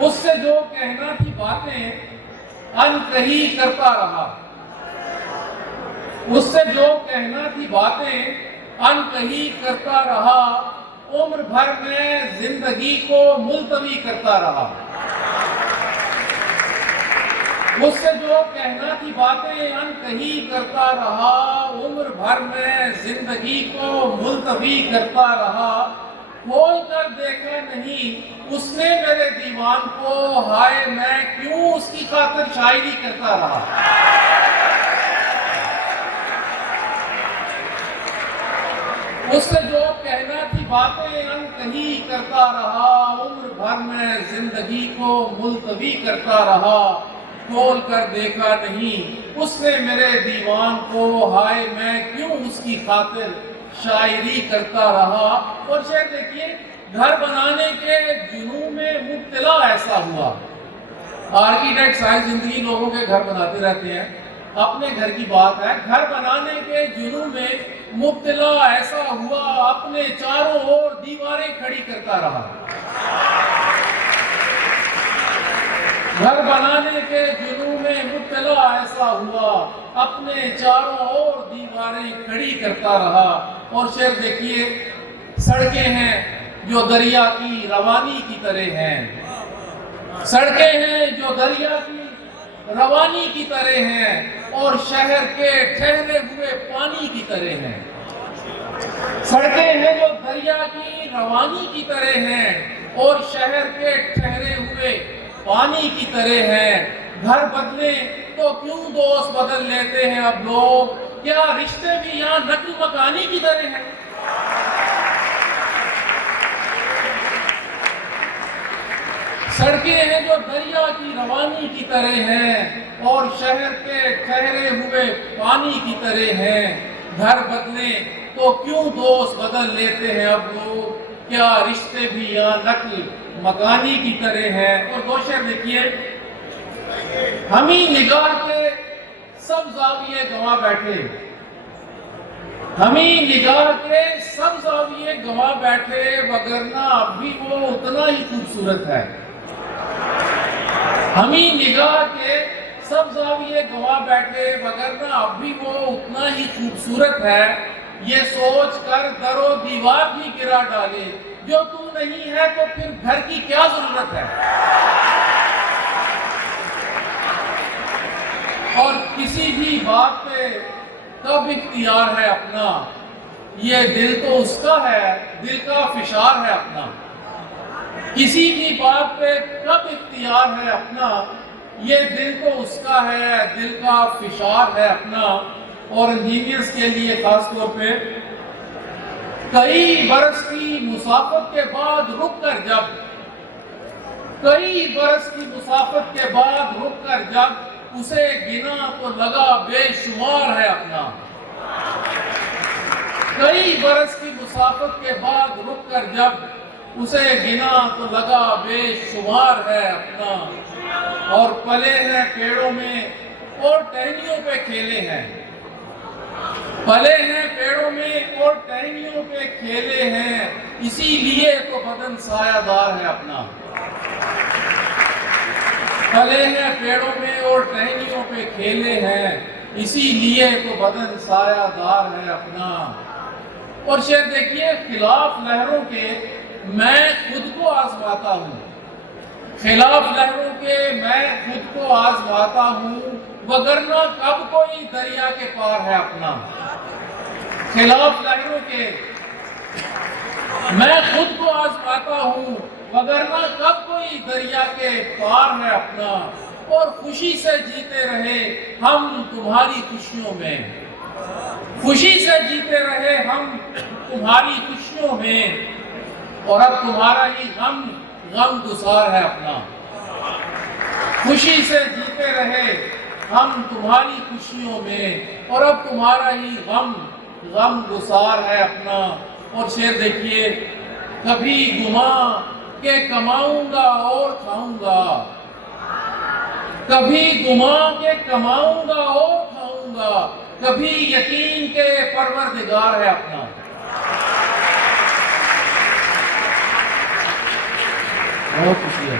اس سے جو کہنا تھی باتیں انکہی کرتا رہا، اس سے جو کہنا تھی باتیں انکہی کرتا رہا، عمر بھر میں زندگی کو ملتوی کرتا رہا۔ اس سے جو کہنا تھی باتیں انکہی کرتا رہا، عمر بھر میں زندگی کو ملتوی کرتا رہا، کھول کر دیکھا نہیں اس نے میرے دیوان کو، ہائے میں کیوں اس کی خاطر شاعری کرتا رہا۔ اس سے جو کہنا تھی باتیں انکہی کرتا رہا، عمر بھر میں زندگی کو ملتوی کرتا رہا، کھول کر دیکھا نہیں اس نے میرے دیوان کو، ہائے میں کیوں اس کی خاطر شاعری کرتا رہا۔ اور شعر دیکھیے، گھر بنانے کے جنون میں مبتلا ایسا ہوا۔ آرکیٹیکٹ ساری زندگی لوگوں کے گھر بناتے رہتے ہیں، اپنے گھر کی بات ہے، گھر بنانے کے جنون میں مبتلا ایسا ہوا، اپنے چاروں اور دیواریں کھڑی کرتا رہا۔ گھر بنانے کے جنون میں مبتلا ایسا ہوا، اپنے چاروں اور دیواریں کھڑی کرتا رہا۔ اور شعر دیکھیے، سڑکیں ہیں جو دریا کی روانی کی طرح ہیں، سڑکیں ہیں جو دریا کی روانی کی طرح ہیں، اور شہر کے ٹھہرے ہوئے پانی کی طرح ہیں۔ سڑکیں ہیں جو دریا کی روانی کی طرح ہیں، اور شہر کے ٹھہرے ہوئے پانی کی طرح ہیں۔ گھر بدلے تو کیوں دوست بدل لیتے ہیں اب لوگ، کیا رشتے بھی یہاں نقل مکانی کی طرح ہیں۔ سڑکیں ہیں جو دریا کی روانی کی طرح ہیں، اور شہر کے ٹھہرے ہوئے پانی کی طرح ہیں۔ گھر بدلے تو کیوں دوست بدل لیتے ہیں اب لوگ، کیا رشتے بھی یہاں نقل مکانی کی طرح ہیں۔ اور دو شعر دیکھیے، ہمیں نگاہ کے سب زاویے گنوا بیٹھے، ہمیں نگاہ کے سب زاویے گنوا بیٹھے، وگرنہ اب بھی وہ اتنا ہی خوبصورت ہے۔ ہمیں نگاہ کے سب زاویے گنوا بیٹھے، وگرنہ اب بھی وہ اتنا ہی خوبصورت ہے۔ یہ سوچ کر در و دیوار بھی گرا ڈالے، جو تو نہیں ہے تو پھر گھر کی کیا ضرورت ہے۔ اور کسی بھی بات پہ کب اختیار ہے اپنا، یہ دل تو اس کا ہے، دل کا فشار ہے اپنا۔ کسی بھی بات پہ کب اختیار ہے اپنا، یہ دل تو اس کا ہے، دل کا فشار ہے اپنا۔ اور انجینئرز کے لیے خاص طور پہ، کئی برس کی مسافت کے بعد رک کر جب، کئی برس کی مسافت کے بعد رک کر جب اسے گنا تو لگا بے شمار ہے اپنا۔ کئی برس کی مسافت کے بعد رک کر جب اسے گنا تو لگا بے شمار ہے اپنا۔ اور پلے ہیں پیڑوں میں اور ٹہنیوں پہ کھیلے ہیں، پلے ہیں پیڑوں میں اور ٹہنیوں پہ کھیلے ہیں، اسی لیے تو بدن سایہ دار ہے اپنا۔ پلے ہیں پیڑوں میں اور ٹہنیوں پہ کھیلے ہیں، اسی لیے تو بدن سایہ دار ہے اپنا۔ اور شعر دیکھیے، خلاف لہروں کے میں خود کو آزماتا ہوں، خلاف لہروں کے میں خود کو آزماتا ہوں، وگرنہ کب کوئی دریا کے پار ہے اپنا۔ خلاف لہروں کے میں خود کو آزماتا ہوں، وگرنہ کب کوئی دریا کے پار ہے اپنا۔ اور خوشی سے جیتے رہے ہم تمہاری خوشیوں میں، خوشی سے جیتے رہے ہم تمہاری خوشیوں میں، اور اب تمہارا ہی غم گسار ہے اپنا۔ خوشی سے جیتے رہے ہم تمہاری خوشیوں میں، اور اب تمہارا ہی غم گسار ہے اپنا۔ اور شعر دیکھیے، کبھی گماں کہ کماؤں گا اور کھاؤں گا، کبھی گماں کہ کماؤں گا اور کھاؤں گا، کبھی یقین کے پروردگار ہے اپنا۔ بہت خوشی ہے۔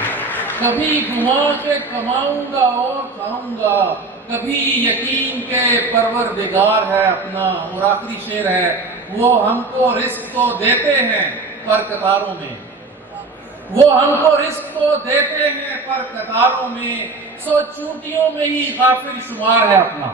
کبھی گما کے کماؤں گا اور کھاؤں گا، کبھی یقین کے پروردگار ہے اپنا۔ اور آخری شعر ہے، وہ ہم کو رزق تو دیتے ہیں پر قطاروں میں، وہ ہم کو رزق تو دیتے ہیں پر قطاروں میں، سو چونٹیوں میں ہی غافل شمار ہے اپنا۔